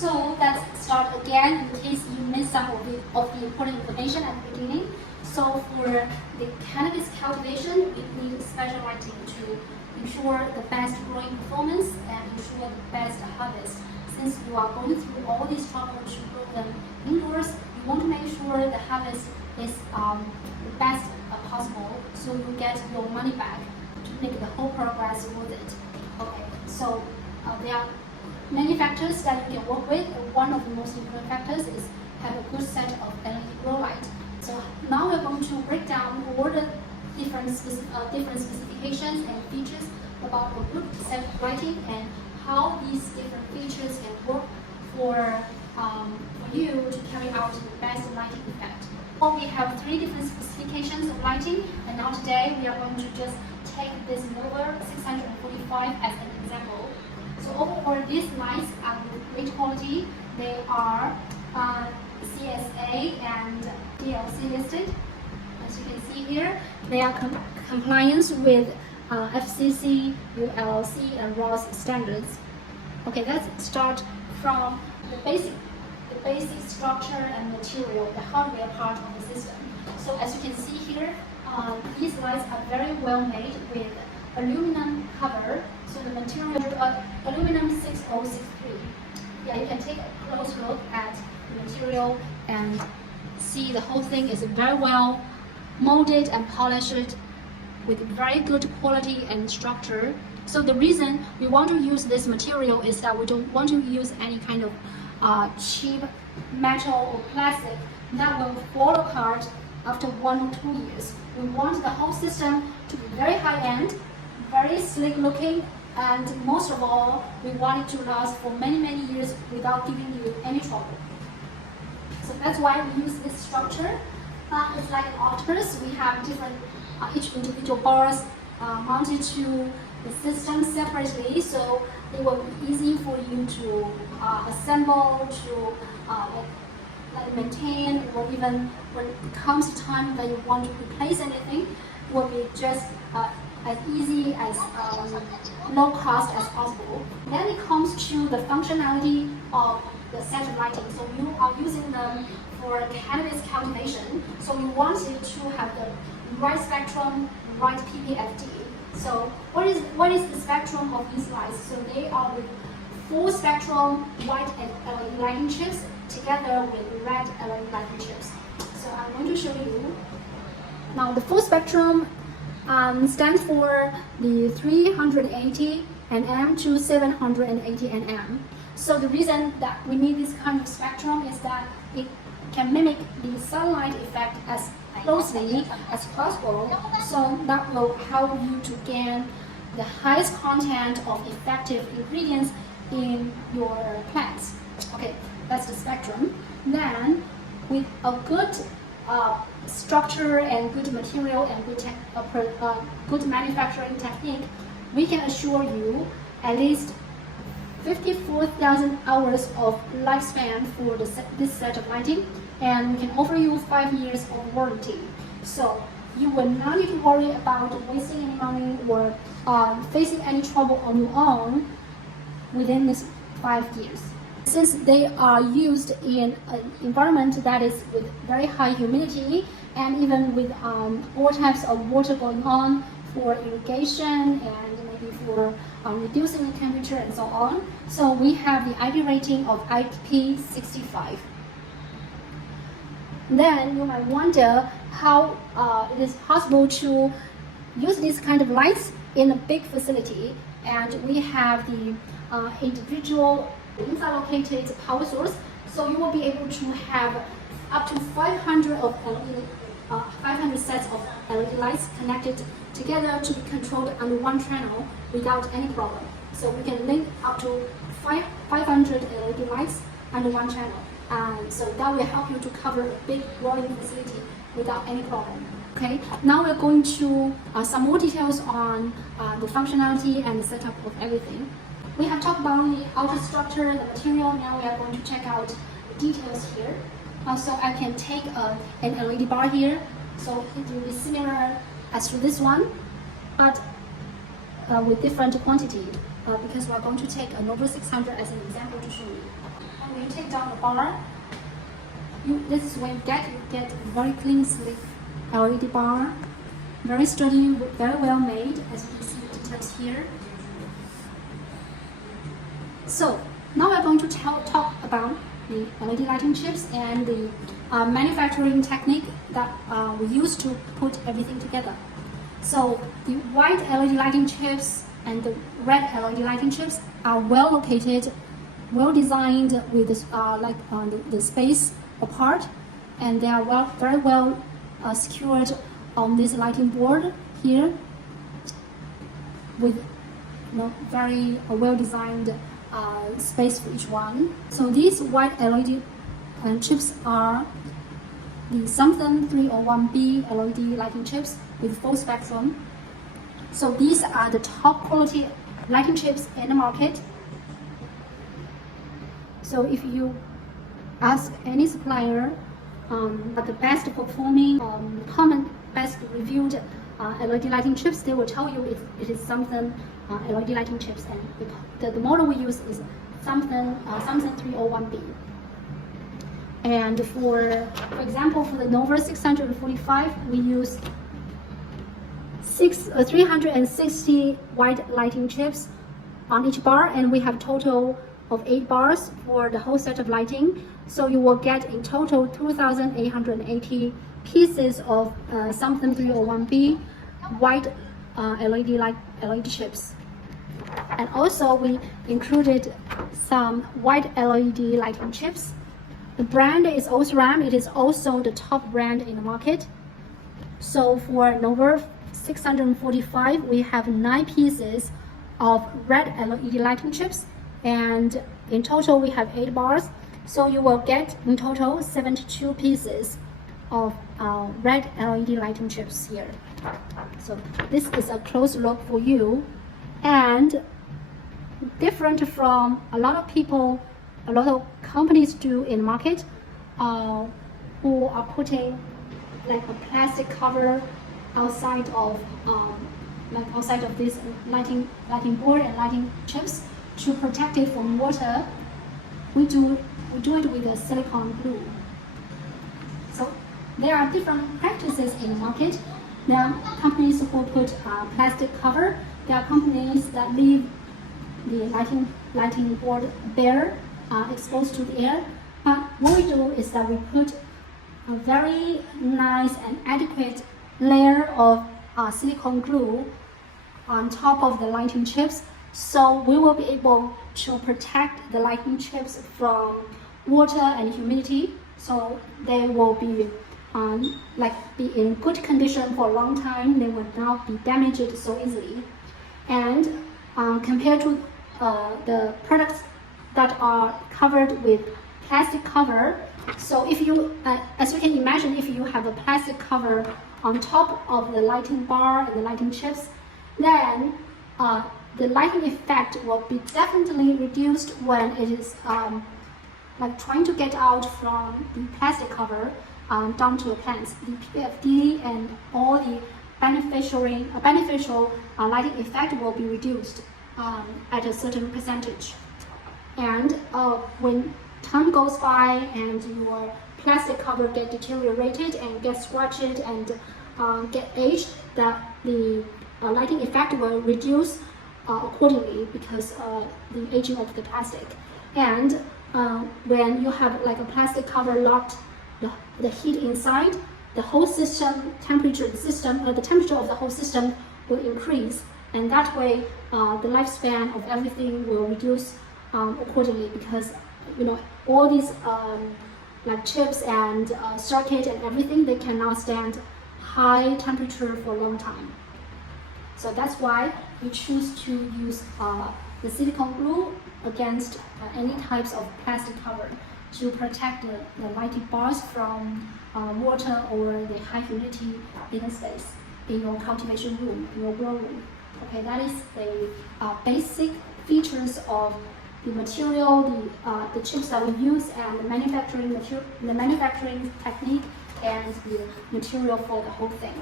So let's start again in case you missed some of the important information at the beginning. So for the cannabis cultivation, we need special lighting to ensure the best growing performance and ensure the best harvest. Since you are going through all these trouble to grow them indoors, you want to make sure the harvest is the best possible, so you get your money back to make the whole progress worth it. Okay, so there are many factors that you can work with. One of the most important factors is have a good set of LED grow light. So now we're going to break down all the different specifications and features about a good set of lighting and how these different features can work for you to carry out the best lighting effect. Well, we have 3 different specifications of lighting, and now today we are going to just take this Nova 645 as an example. So overall, these lights are great quality. They are CSA and DLC listed. As you can see here, they are compliance with FCC, ULC, and RoHS standards. Okay, let's start from the basic structure and material, the hardware part of the system. So as you can see here, these lights are very well made with aluminum cover. So the material, aluminum 6063. Yeah, you can take a close look at the material and see the whole thing is very well molded and polished with very good quality and structure. So the reason we want to use this material is that we don't want to use any kind of cheap metal or plastic that will fall apart after 1 or 2 years. We want the whole system to be very high-end, very slick looking, and most of all, we want it to last for many, many years without giving you any trouble. So that's why we use this structure. It's like an octopus. We have different, each individual bars mounted to the system separately, so it will be easy for you to assemble, to maintain, or even when it comes to time that you want to replace anything, it will be just as easy as low cost as possible. Then it comes to the functionality of the set of lighting. So you are using them for cannabis cultivation. So you want it to have the right spectrum, right PPFD. So what is the spectrum of these lights? So they are with full spectrum white LED lighting chips together with red LED lighting chips. So I'm going to show you. Now the full spectrum stands for the 380 nm to 780 nm. So the reason that we need this kind of spectrum is that it can mimic the sunlight effect as closely as possible. So that will help you to gain the highest content of effective ingredients in your plants. Okay, that's the spectrum. Then with a good structure and good material and good manufacturing technique, we can assure you at least 54,000 hours of lifespan for this set of lighting, and we can offer you 5 years of warranty. So you will not need to worry about wasting any money or facing any trouble on your own within this 5 years. Since they are used in an environment that is with very high humidity and even with all types of water going on for irrigation and maybe for reducing the temperature and so on. So we have the IP rating of IP65. Then you might wonder how it is possible to use these kind of lights in a big facility. And we have the individual inside located power source, so you will be able to have up to 500 sets of LED lights connected together to be controlled under one channel without any problem. So we can link up to 500 LED lights under one channel, and so that will help you to cover a big growing facility without any problem. Okay, now we're going to some more details on the functionality and the setup of everything. We have talked about the outer structure, the material. Now we are going to check out the details here. So I can take an LED bar here. So it will be similar as to this one, but with different quantity because we are going to take a Nova 600 as an example to show you. And we take down the bar, this is when you get very clean, sleek LED bar, very sturdy, very well made, as you can see the details here. So now we're going to talk about the LED lighting chips and the manufacturing technique that we use to put everything together. So the white LED lighting chips and the red LED lighting chips are well located, well designed with this, the space apart, and they are very well secured on this lighting board here with very well designed space for each one. So these white LED chips are the Sumthon 301B LED lighting chips with full spectrum. So these are the top quality lighting chips in the market. So if you ask any supplier about the best performing, best reviewed LED lighting chips, they will tell you it is Sumthon LED lighting chips, and the model we use is Sumthon 301B. And for example, for the Nova 645, we use 360 white lighting chips on each bar, and we have total of 8 bars for the whole set of lighting. So you will get in total 2,880 pieces of Sumthon 301B white LED chips. And also we included some white LED lighting chips. The brand is Osram. It is also the top brand in the market. So for Nova 645, we have 9 pieces of red LED lighting chips, and in total we have 8 bars. So you will get in total 72 pieces of red LED lighting chips here. So this is a close look for you, and different from a lot of companies do in the market, who are putting like a plastic cover outside of this lighting board and lighting chips to protect it from water. We do it with a silicone glue. So there are different practices in the market. There are companies who put plastic cover. There are companies that leave the lighting board bare, exposed to the air. But what we do is that we put a very nice and adequate layer of silicone glue on top of the lighting chips, so we will be able to protect the lighting chips from water and humidity, so they will be in good condition for a long time. They will not be damaged so easily. And compared to the products that are covered with plastic cover, so if you, as you can imagine, if you have a plastic cover on top of the lighting bar and the lighting chips, then the lighting effect will be definitely reduced when it is trying to get out from the plastic cover down to the plants. The PFD and all the beneficial lighting effect will be reduced at a certain percentage. And when time goes by and your plastic cover get deteriorated and get scratched and get aged, that the lighting effect will reduce accordingly because the aging of the plastic. And when you have like a plastic cover locked the heat inside, the whole system temperature, the temperature of the whole system will increase, and that way the lifespan of everything will reduce accordingly, because all these like chips and circuit and everything, they cannot stand high temperature for a long time. So that's why we choose to use the silicone glue against any types of plastic cover to protect the lighting bars from water or the high humidity in the space, in your cultivation room, in your grow room. Okay, that is the basic features of the material, the chips that we use, and the manufacturing technique, and the material for the whole thing.